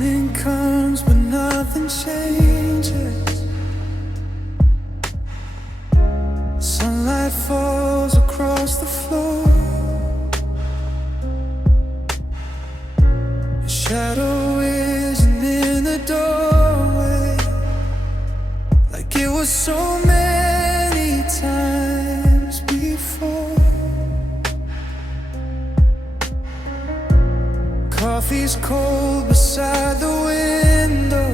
Morning comes but nothing changes. Sunlight falls across the floor. Your shadow isn't in the doorway like it was so many times before. Coffee's cold beside the window.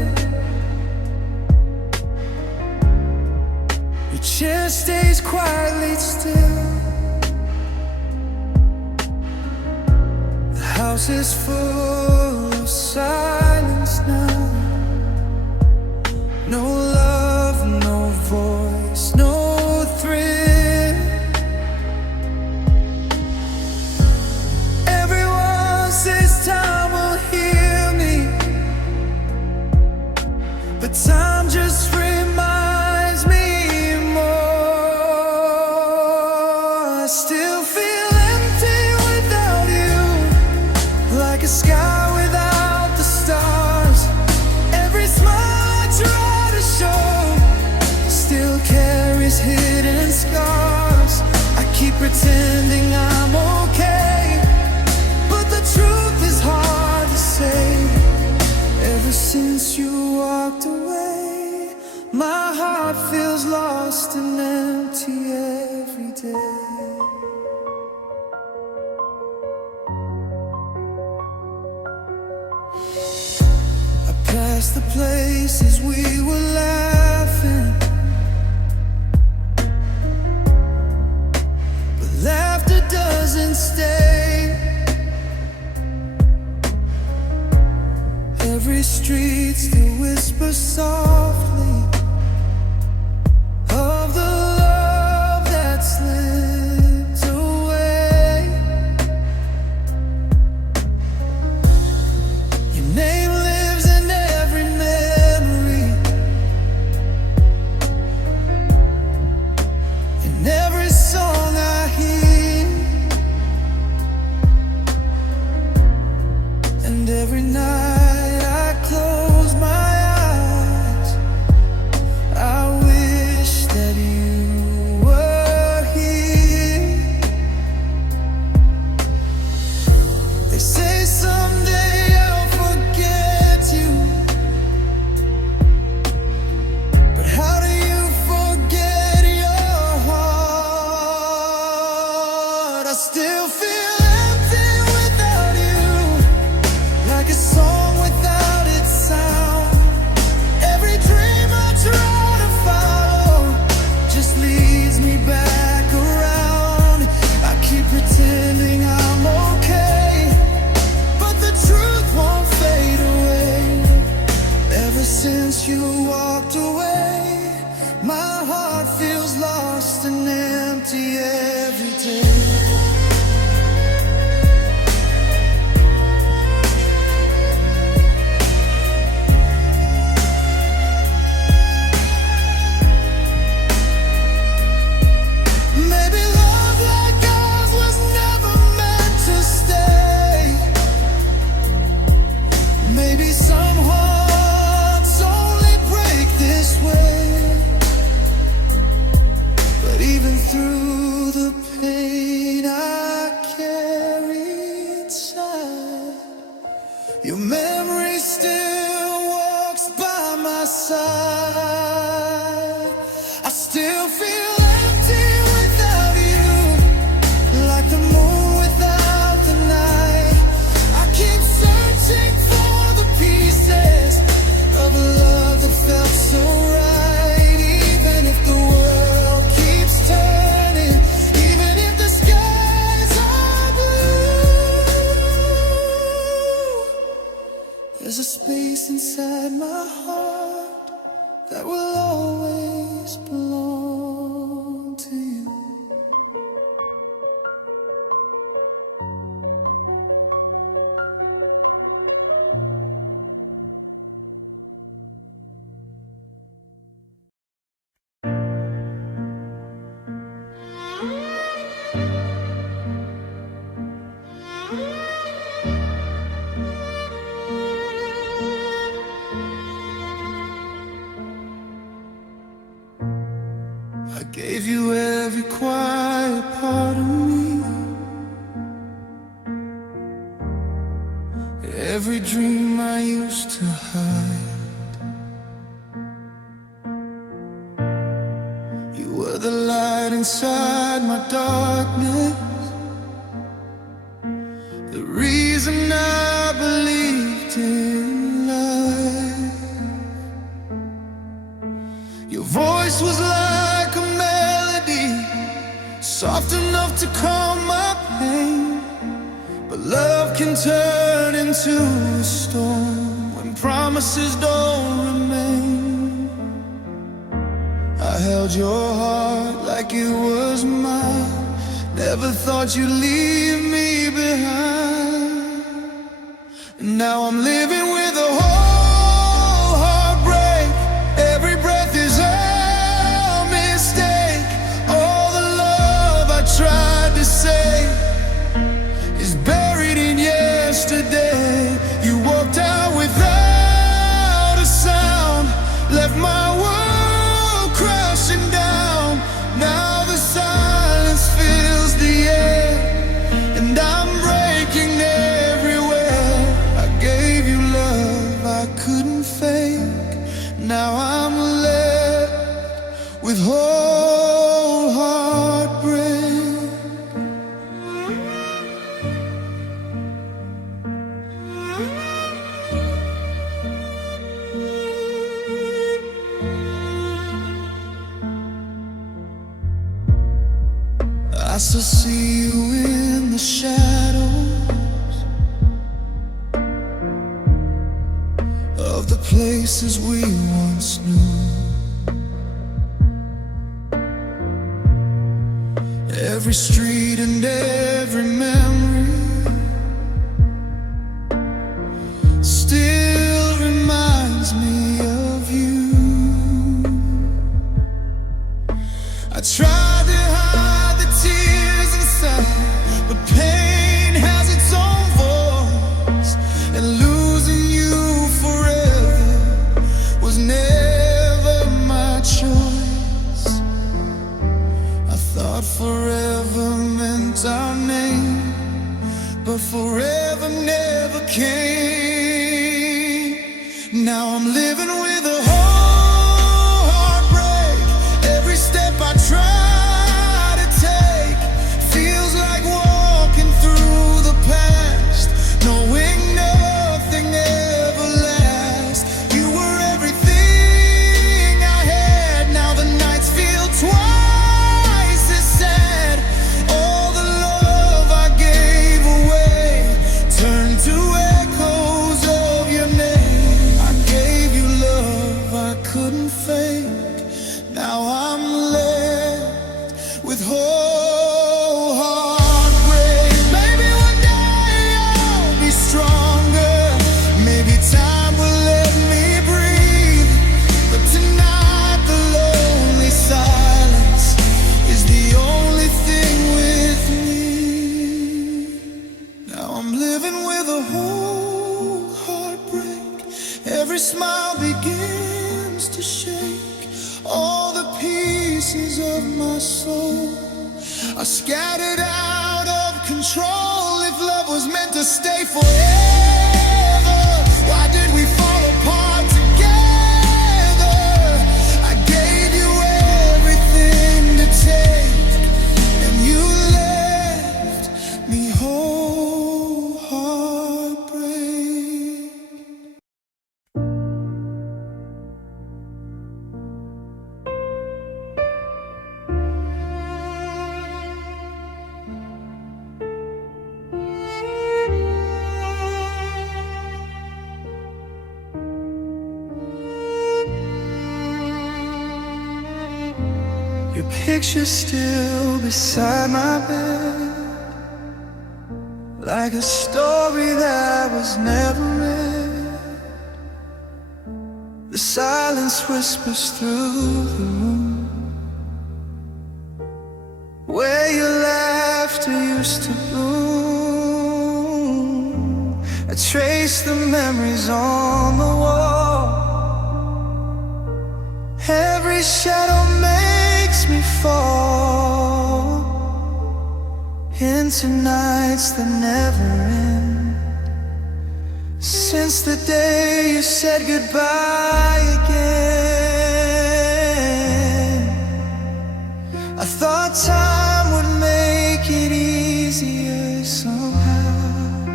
Your chair stays quietly still. The house is full of silence now. No love, no voice, no thrill. Everyone says time will heal me, but time just reminds me more. I still feel empty without you, like a sky without the stars. Every smile I try to show still carries hidden scars. I keep pretending I'm okay, but the truth is hard to say. Ever since you walked away, my heart feels lost and empty every day. I pass the places we were laughing, but laughter doesn't stay. Every street still whispers softly of the love that slipped away. Your name lives in every memory, in every song I hear, and every night I close my eyes. I wish that you were here. They say someday I'll forget you, but how do you forget your heart? I still feel empty without you, like a song without its sound. Every dream I try to follow just leads me back around. I keep pretending I'm okay, but the truth won't fade away. Ever since you walked away, my heart feels lost and empty every day. Maybe love like ours was never meant to stay. Maybe some hearts only break this way. But even through the pain I carry inside, your memory still walks by my side. I still feel empty without you, like the moon without the night. I keep searching for the pieces of a love that felt so right. Even if the world keeps turning, even if the skies are blue, there's a space inside my heart that will always belong to you. Gave you every quiet part of me, every dream I used to hide. You were the light inside my darkness, the reason I believed in life. Your voice was like a melody, soft enough to calm my pain. But love can turn into a storm when promises don't remain. I held your heart like it was mine, never thought you'd leave me behind. And now I'm living with a whole heartbreak. Every breath is a mistake. All the love I tried to say is buried in yesterday. You walked out without a sound, left my world crashing down. Now the silence fills the air, and I'm breaking everywhere. I gave you love I couldn't fake. Now I'm left with whole heartbreak. I still see you in the shadows of the places we once knew. Every street and every memory still reminds me of you. I tried to hide the tears inside, but pain has its own voice, and losing you forever was never my choice. I thought forever meant our name, but forever never came. Now I'm living with a whole heartbreak. Every step I try to take feels like walking through the past, knowing nothing ever lasts. You were everything I had. Now the nights feel twice as sad. All the love I gave away turned to echoes of your name. I gave you love I couldn't fake. Now I'm left with whole heartbreak. Maybe one day I'll be stronger. Maybe time will let me breathe. But tonight the lonely silence is the only thing with me. Now I'm living with a whole heartbreak. Every smile begins to shake. All the pieces of my soul are scattered out of control. If love was meant to stay forever, why did we fall apart together? I gave you everything to take, and you left me whole heartbreak. Your picture's still beside my bed, like a story that was never read. The silence whispers through the room, where your laughter used to bloom. I trace the memories on the wall. Every shadow makes makes me fall into nights that never end. Since the day you said goodbye again, I thought time would make it easier somehow,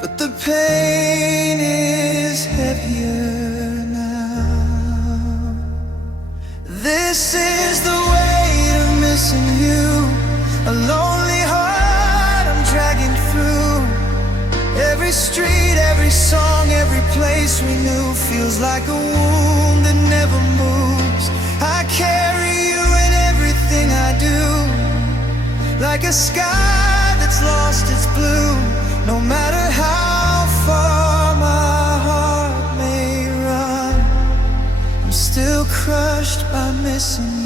but the pain is heavier now. This is the weight of missing you, a lonely heart I'm dragging through. Every street, every song, every place we knew feels like a wound that never moves. I carry you in everything I do, like a sky that's lost its blue. No matter how far my heart may run, I'm still crushed by missing you.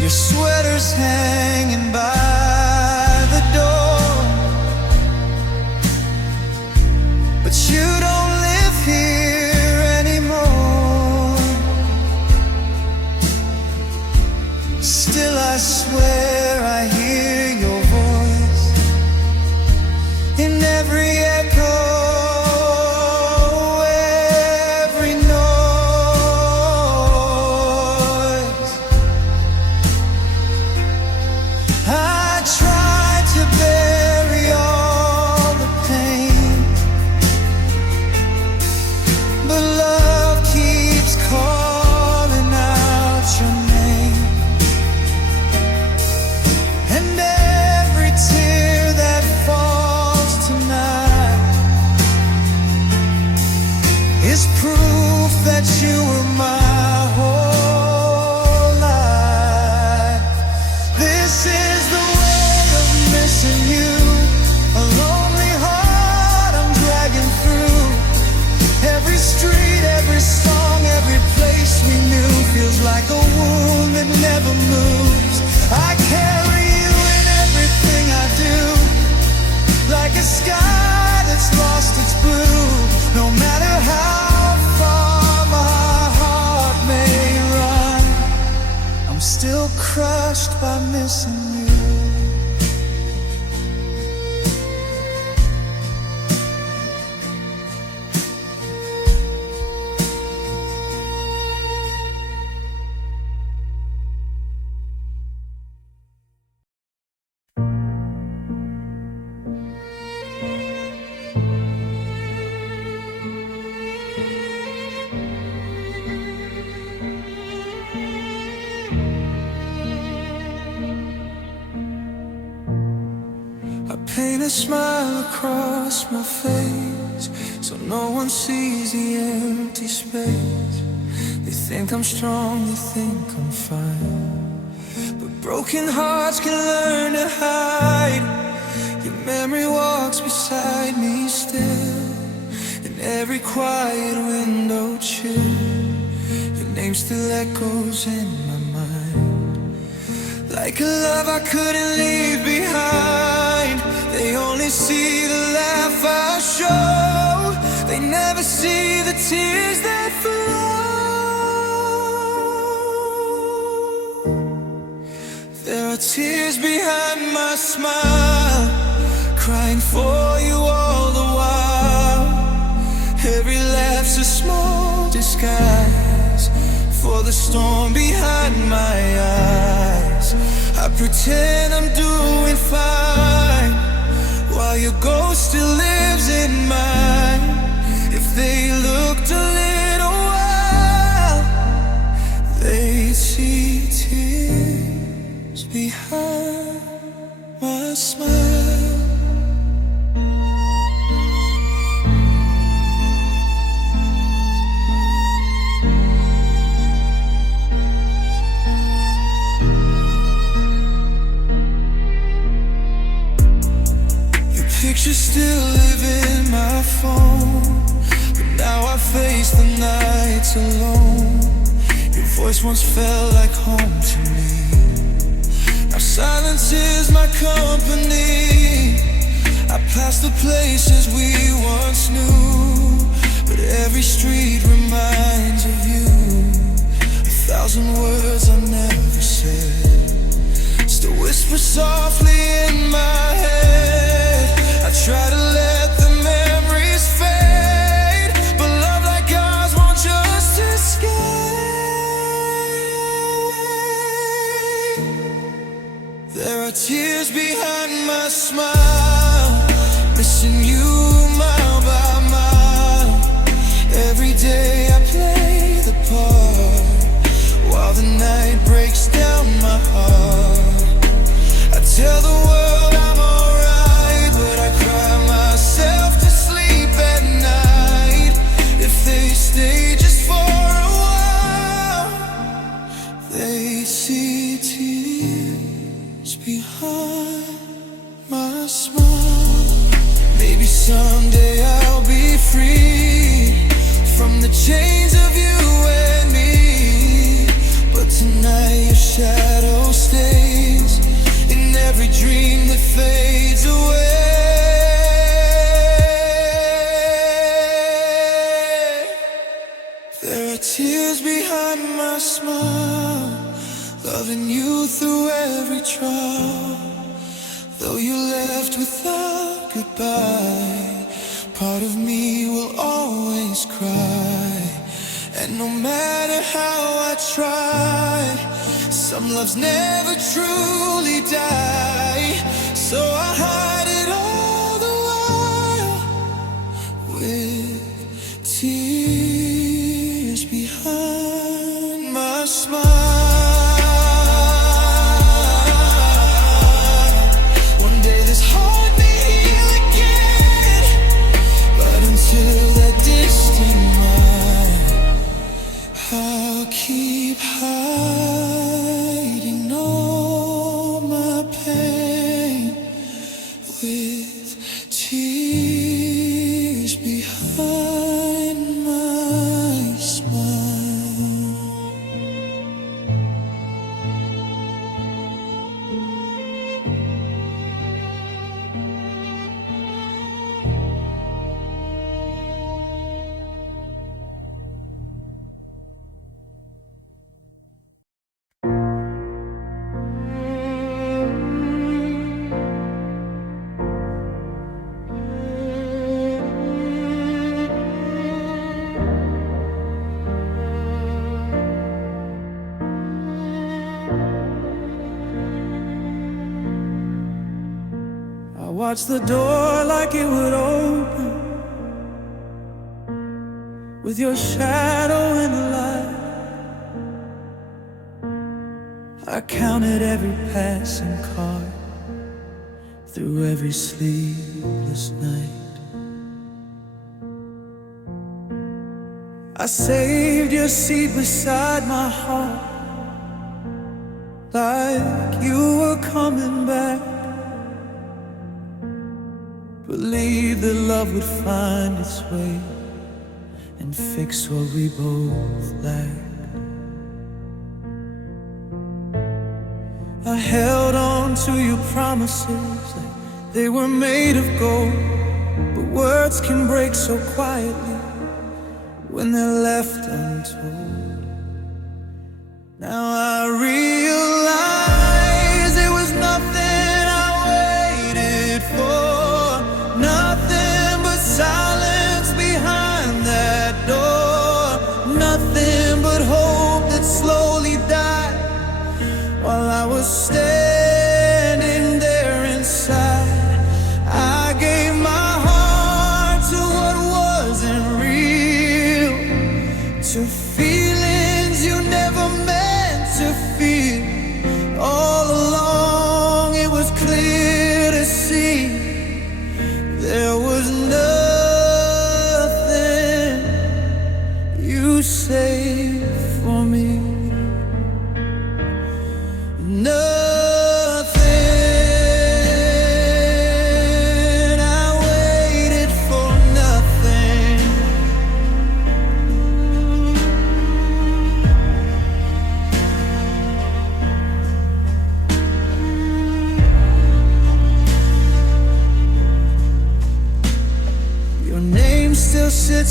Your sweater's hanging by the door, but you don't live here anymore. Still I swear I hear your voice in every echo, is proof that you were my whole life. This is the way of missing you, a lonely heart I'm dragging through. Every street, every song, every place we knew feels like a wound that never moves. I carry you in everything I do, like a sky that's lost its blue. No matter how far my heart may run, I'm still crushed by missing you. I paint a smile across my face so no one sees the empty space. They think I'm strong, they think I'm fine, but broken hearts can learn to hide. Your memory walks beside me still, in every quiet window chill. Your name still echoes in my mind, like a love I couldn't leave behind. They only see the laugh I show, they never see the tears that flow. There are tears behind my smile, crying for you all the while. Every laugh's a small disguise for the storm behind my eyes. I pretend I'm doing fine, while your ghost still lives in mine. If they looked a little while, they'd see tears behind my smile. pictures still live in my phone, but now I face the nights alone. Your voice once felt like home to me. Now silence is my company. I pass the places we once knew, but every street reminds of you. 1,000 words I never said still whisper softly in my head. I try to let the memories fade, but love like ours won't just escape. There are tears behind my smile, missing you mile by mile. Every day I play the part, while the night breaks down my heart. I tell the world I'm alright, but I cry myself to sleep at night. If they stay just for a while, they see tears behind my smile. Maybe someday I'll be free from the chains of you and me, but tonight your shadow stays in every dream that fades away. There are tears behind my smile, loving you through every trial. Though you left without goodbye, part of me will always cry. And no matter how I try, some loves never truly die. So I hide it all the while with tears behind my smile. One day this heart may heal again, but until that distant mind, I'll keep hiding all my pain with tears behind my smile. I watched the door like it would open, with your shadow in the light. I counted every passing car through every sleepless night. I saved your seat beside my heart, like you were coming back. Believe that love would find its way and fix what we both lacked. I held on to your promises like they were made of gold, but words can break so quietly when they're left untold. Now I realize it was nothing I waited for, nothing but silence behind that door, nothing but hope that slowly died while I was standing there inside. I gave my heart to what wasn't real, to feelings you never meant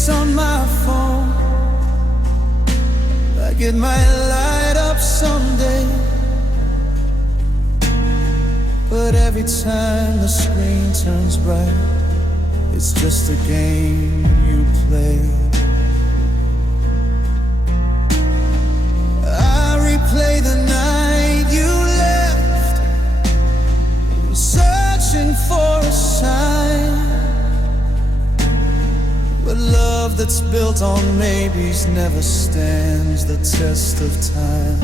dates on my phone, like it might light up someday. But every time the screen turns bright, it's just a game you play. I replay the night you left, searching for a sign. But love that's built on maybes never stands the test of time.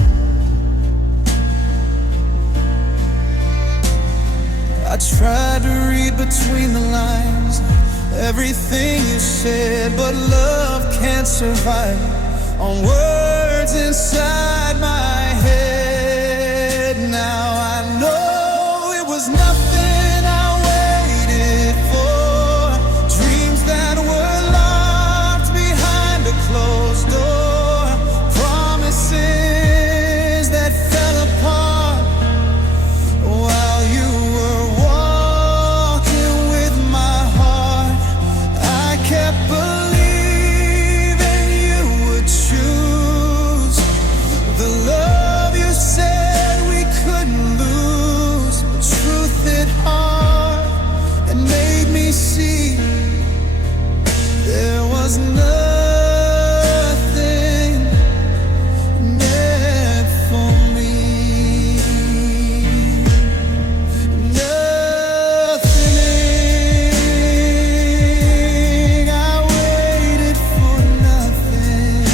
I tried to read between the lines, everything you said, but love can't survive on words inside my head. Now I know it was nothing I waited for, dreams that were locked behind a closed door, promises that fell apart while you were walking with my heart. I kept believing you would choose the love you said we couldn't lose. The truth hit hard and made me see there was nothing left for me. Nothing. I waited for nothing.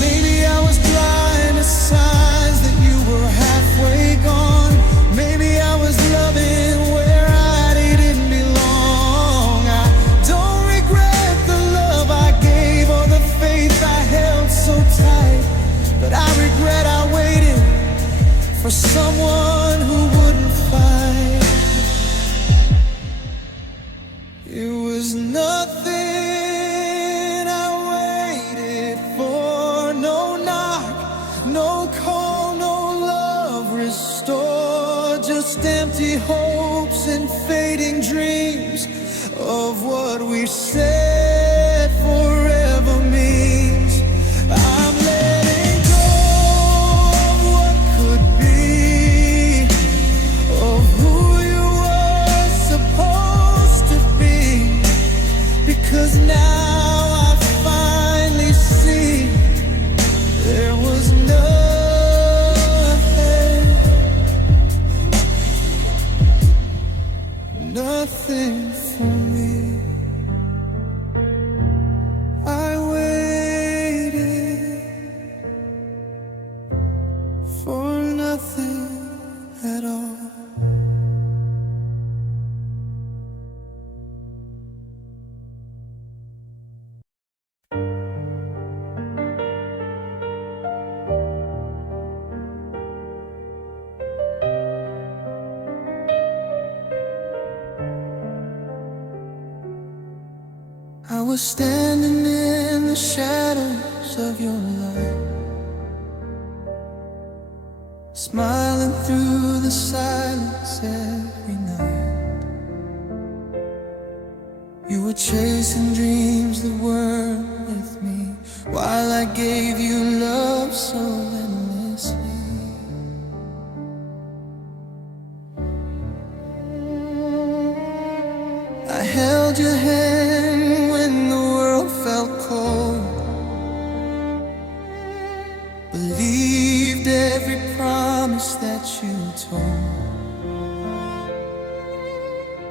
Maybe I was blind to signs that you were halfway gone. Maybe I was loving where I didn't belong. I don't regret the love I gave or the faith I held so tight, but I regret I waited for someone who wouldn't fight. It was nothing I waited for, no knock, no call, no love restored, just empty hopes and fading dreams of what we said forever means. I'm letting go of what could be, of who you were supposed to be, because now I finally see there was nothing for me. I waited for nothing at all. I was standing in the shadows of your light, smiling through the silence every night. You were chasing dreams that weren't with me, while I gave you love so endlessly. I held your hand when the world felt cold, believed every promise that you told.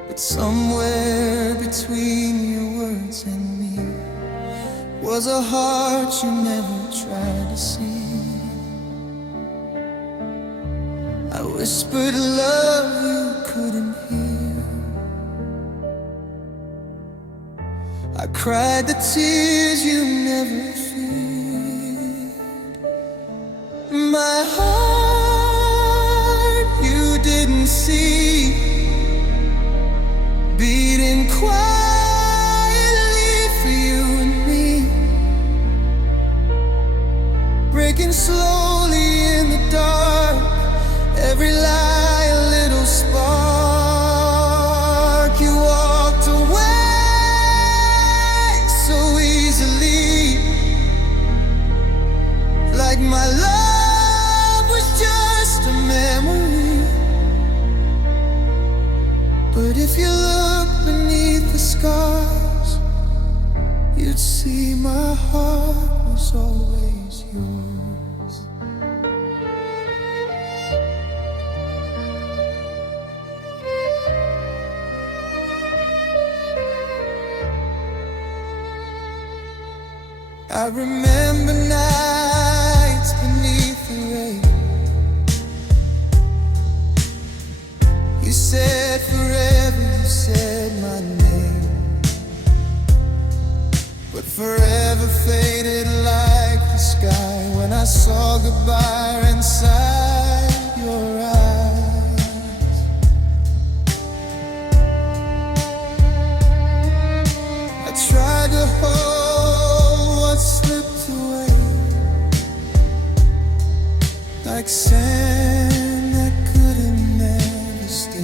But somewhere between your words and me was a heart you never tried to see. I whispered love you couldn't hear, I cried the tears you never feared. My heart you didn't see, beating quietly for you and me. if you look beneath the scars, you'd see my heart was always yours. I remember nights beneath the rain. You said forever, you said my name, but forever faded like the sky when I saw goodbye inside your eyes. I tried to hold what slipped away, like sand that couldn't never stay.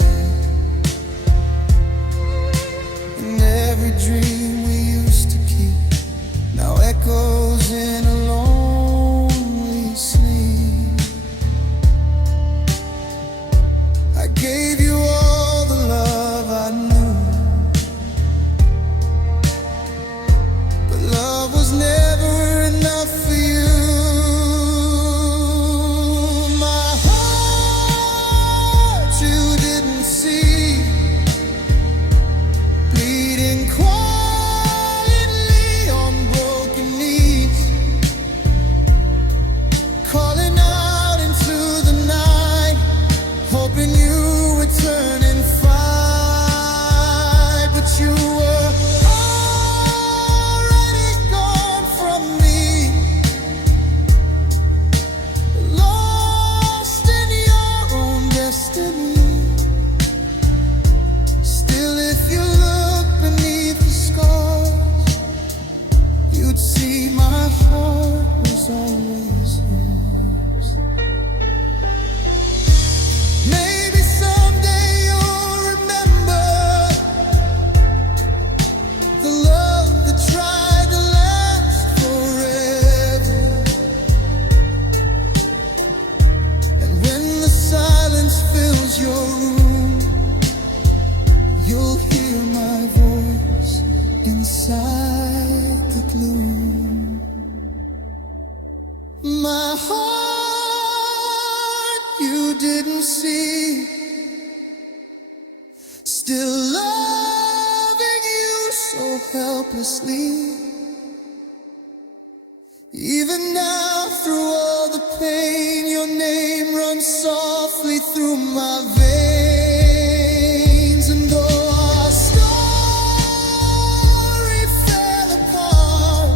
And every dream we used to keep now echoes in a lonely sleep. I gave you all the love I knew, but love was never enough for you. My heart you didn't see, bleeding quietly on broken knees, calling out into the night, hoping you would turn and fight. But you were already gone from me, lost in your own destiny. Still, if you look beneath the scars, you'd see my heart was always yours. Maybe someday you'll remember the love that tried to last forever. And when the silence fills your room, you'll hear my voice inside the gloom. My heart you didn't see, still loving you so helplessly. Even now, through all the pain, your name runs softly through my veins. And though our story fell apart,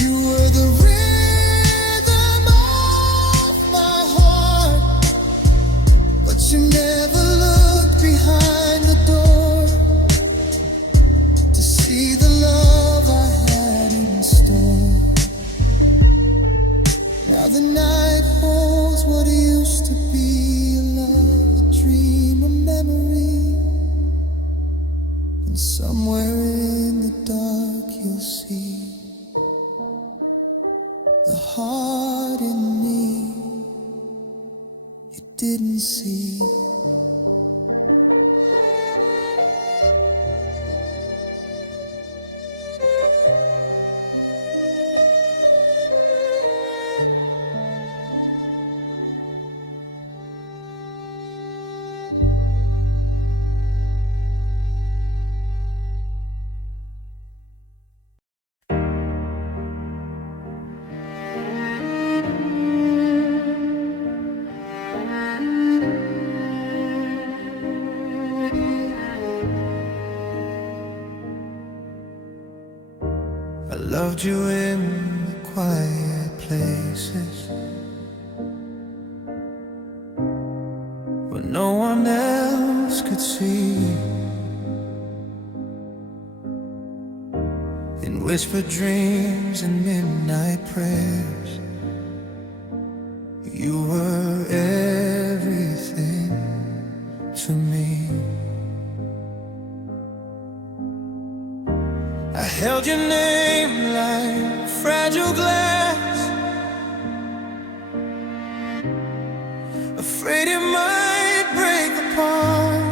you were the rhythm of my heart. But you never looked behind the door to see the love I had in store. Now the night holds what used to be a love, a dream, a memory. And somewhere in the dark you'll see the heart in me you didn't see. I loved you in the quiet places where no one else could see. In whispered dreams and midnight prayers, you were everything to me. I held your name like fragile glass, afraid it might break apart.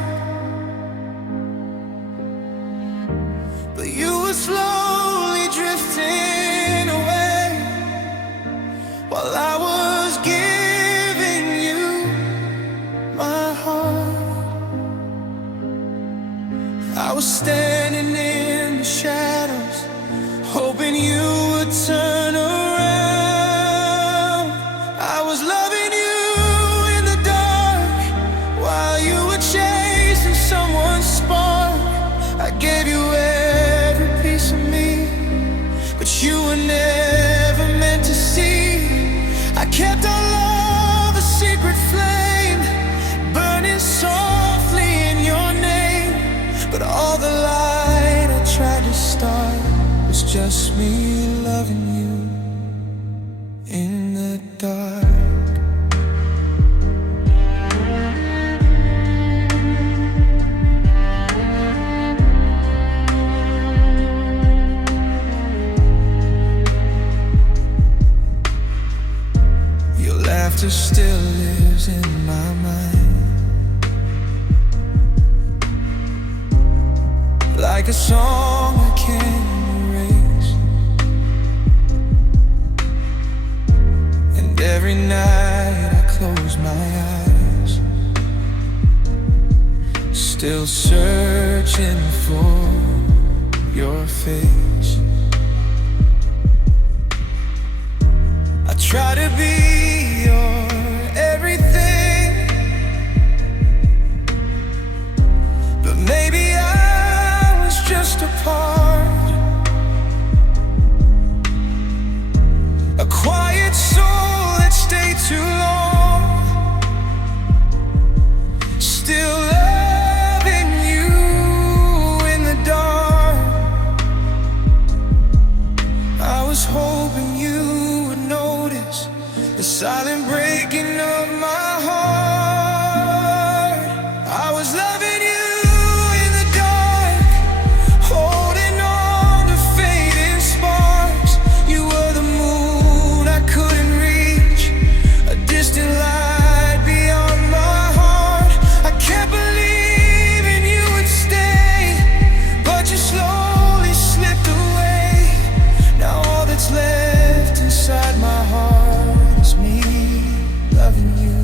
laughter still lives in my mind, like a song I can't erase. And every night I close my eyes, still searching for your face. I try to be your everything, but maybe I was just a part, a quiet soul that stayed too long, still loving you in the dark. I was hoping you would notice the silent breaking of my heart. I was loving you in the dark, holding on to fading sparks. You were the moon I couldn't reach, a distant light beyond my heart. I kept believing you would stay, but you slowly slipped away. Now all that's left inside my heart is me loving you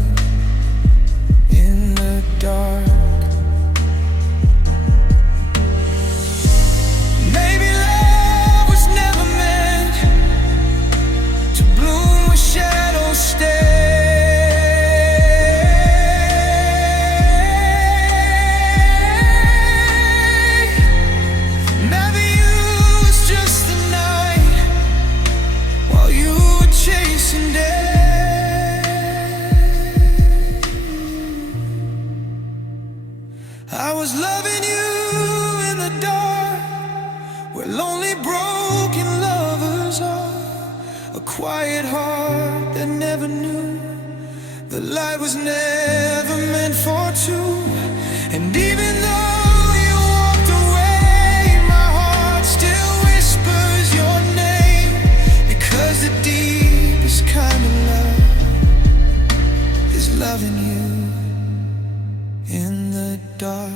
in the dark. Maybe love was never meant to bloom where shadows stay. Maybe you was just the night while you were chasing day. I was loving you in the dark, where lonely broken lovers are, a quiet heart that never knew the light was never meant for two. And even though you walked away, my heart still whispers your name, because the deepest kind of love is loving you in the dark.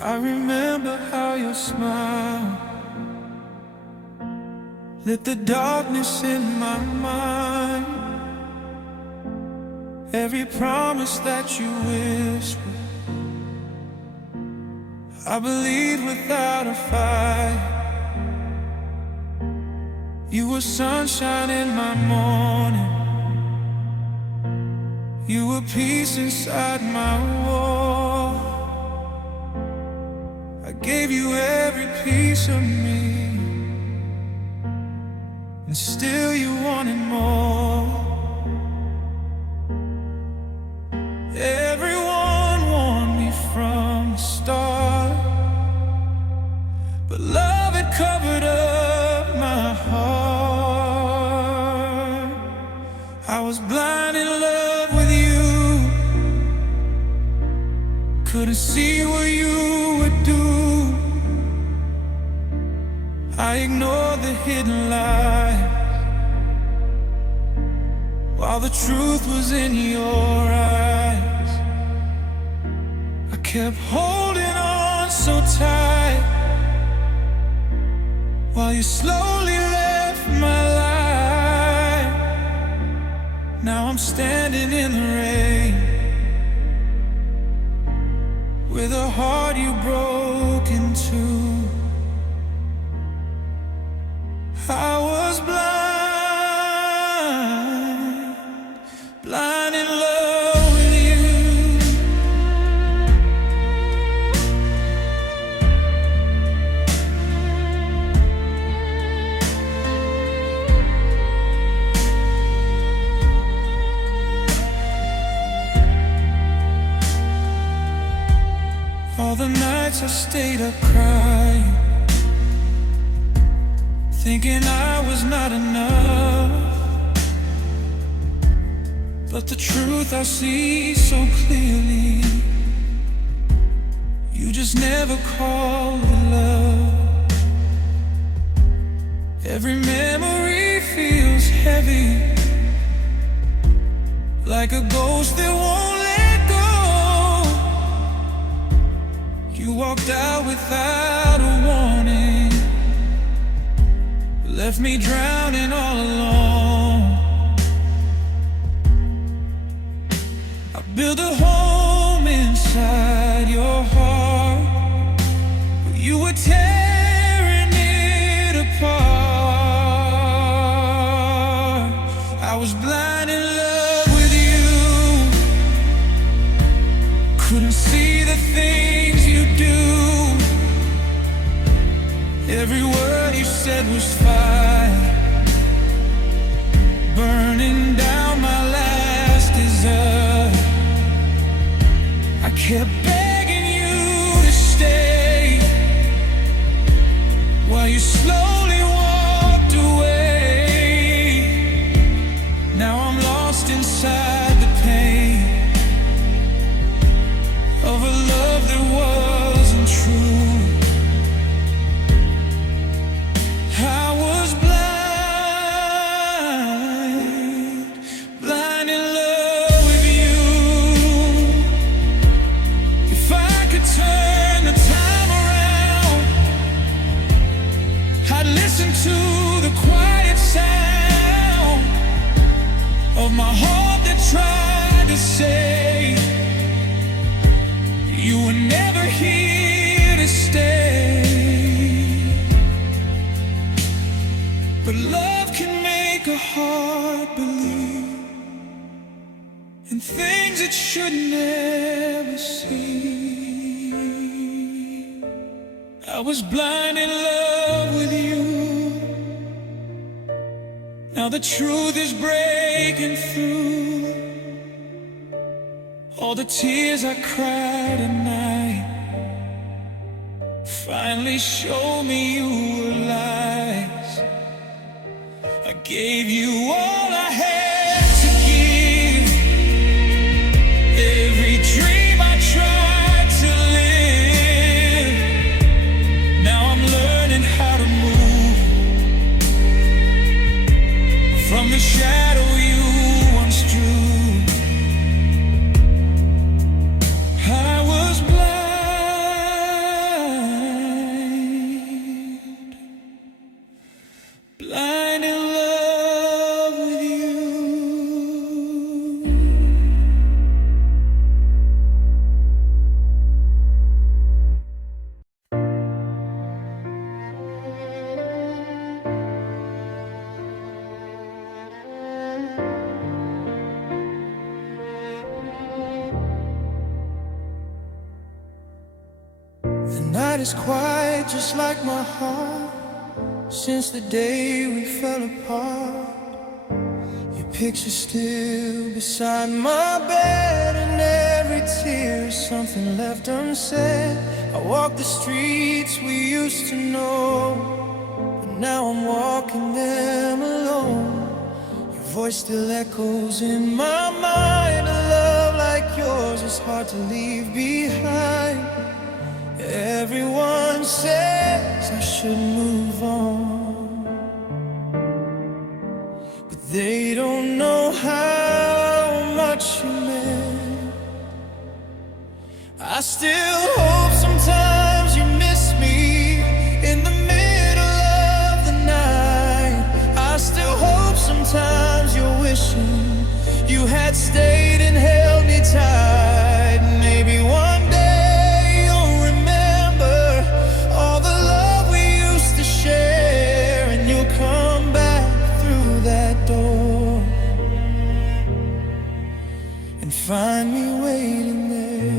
I remember how your smile lit the darkness in my mind. Every promise that you whispered, I believed without a fight. You were sunshine in my morning, you were peace inside my wall. I gave you every piece of me, and still you wanted more. Everyone warned me from the start, but love had covered up my heart. I was blind in love with you, couldn't see what you would do. I ignored the hidden lies, while the truth was in your eyes. I kept holding on so tight, while you slowly left my life. Now I'm standing in the rain, with a heart you broke in two. I was blind, blind in love with you. All the nights I stayed up crying, thinking I was not enough. But the truth I see so clearly, you just never called it love. Every memory feels heavy, like a ghost that won't let go. You walked out without a warning, left me drowning all alone. I built a home inside your heart, but you were tearing it apart. I was blind in love with you, couldn't see the things you do. Every word you said was fire, burning down my last desire. I kept begging you to stay, while you slowly walked away. Now I'm lost inside the pain of a love that wasn't true. I was blind, blind in love with you. If I could turn the time around, I'd listen to the quiet sound of my heart that tried to say you were never here to stay. But love can make a heart believe in things it should never see. I was blind in love with you. Now the truth is breaking through. All the tears I cried at night finally show me you were lies. I gave you all I had to give, every dream I tried to live. Now I'm learning how to move from the shadow you once drew. I was blind, blind in love with you. The night is quiet just like my heart. Since the day we fell apart, your picture's still beside my bed, and every tear is something left unsaid. I walk the streets we used to know, but now I'm walking them alone. Your voice still echoes in my mind. A love like yours is hard to leave behind. Everyone says I should move on, but they don't know how much you meant. I still hope sometimes you miss me in the middle of the night. I still hope sometimes you're wishing you had stayed and held me tight. Maybe one day find me waiting there.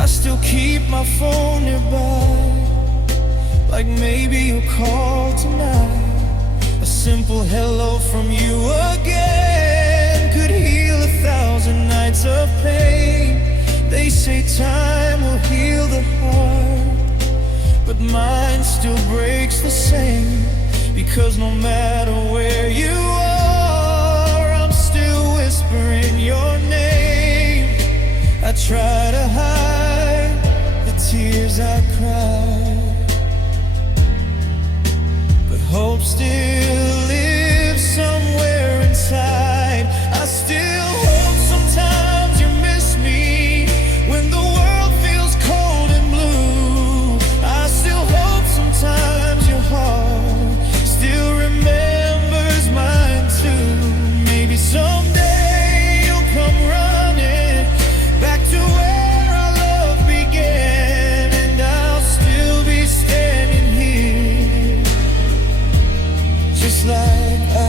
I still keep my phone nearby, like maybe you'll call tonight. A simple hello from you again could heal 1,000 nights of pain. still breaks the same. Because no matter where you are, I'm still whispering your name. I try to hide the tears I cry, but hope still lives somewhere inside. I still hope sometimes you miss me when the world feels cold and blue. I still hope sometimes your heart still remembers mine too. Maybe someday you'll come running back to where our love began, and I'll still be standing here just like I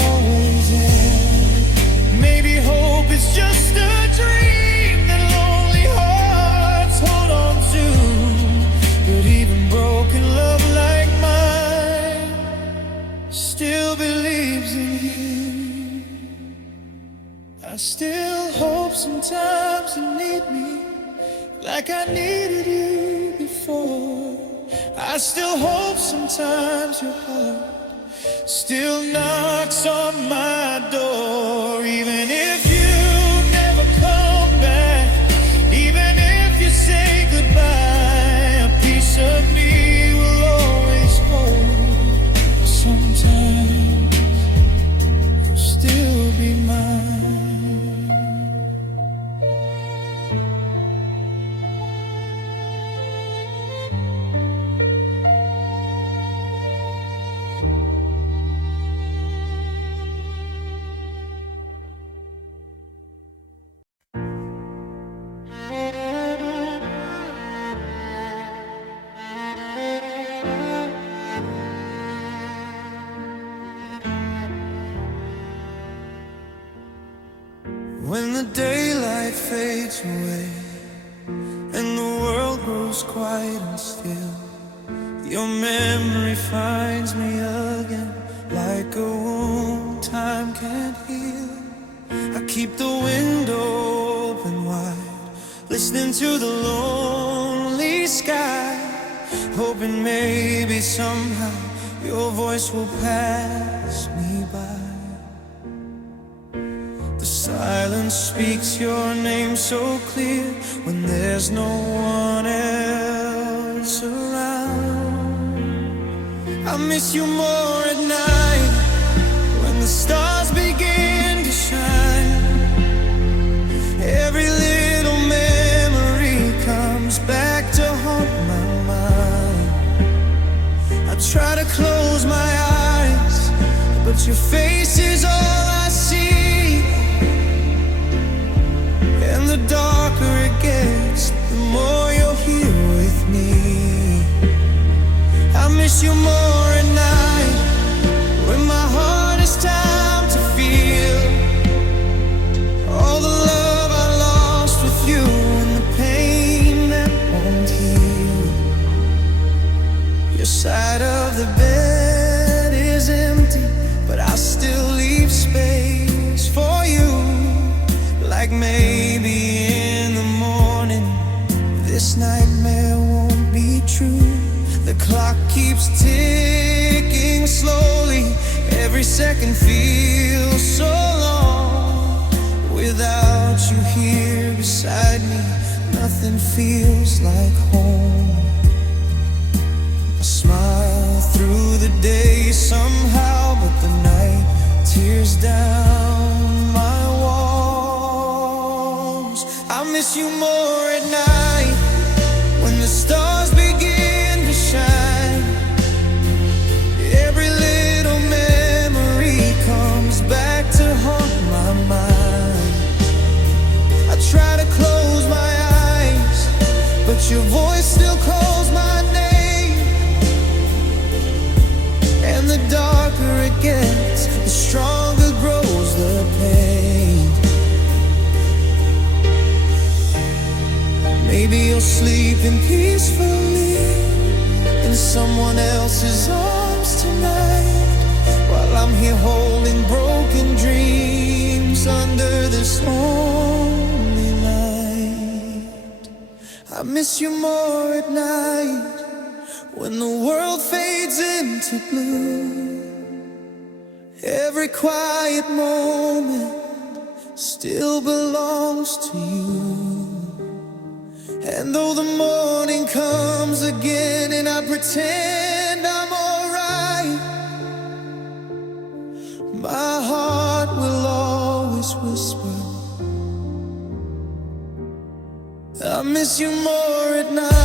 always am. Maybe hope is just a dream that lonely hearts hold on to, but even broken love like mine still believes in you. I still hope sometimes you need me like I needed you before. I still hope sometimes your heart still knocks on my door. Even if you never come back, even if you say goodbye, a piece of me will always hold. Sometimes you'll still be mine. When the daylight fades away and the world grows quiet and still, your memory finds me again like a wound time can't heal. I keep the window open wide, listening to the lonely sky, hoping maybe somehow your voice will pass me by. The silence speaks your name so clear when there's no one else around. I miss you more at night when the stars begin to shine. Every little memory comes back to haunt my mind. I try to close my eyes, but your face is all I see. And the darker it gets, the more you're here with me. I miss you more at night when my heart is time to feel all the love I lost with you and the pain that won't heal. Your side of the bed is empty, but I still leave space for you. Like maybe in the morning this nightmare won't be true. The clock keeps ticking slowly, every second feels so long. Without you here beside me, nothing feels like home. I smile through the day somehow, but the night tears down my walls. I miss you more at night when the stars begin to shine. Every little memory comes back to haunt my mind. I try to close my eyes, but your voice still calls my name. And the darker it gets, the stronger grows the pain. Maybe you'll sleeping peacefully in someone else's arms tonight, while I'm here holding broken dreams under this lonely light. I miss you more at night When the world fades into blue, every quiet moment still belongs to you. And though the morning comes again and I pretend I'm alright, my heart will always whisper, I miss you more at night.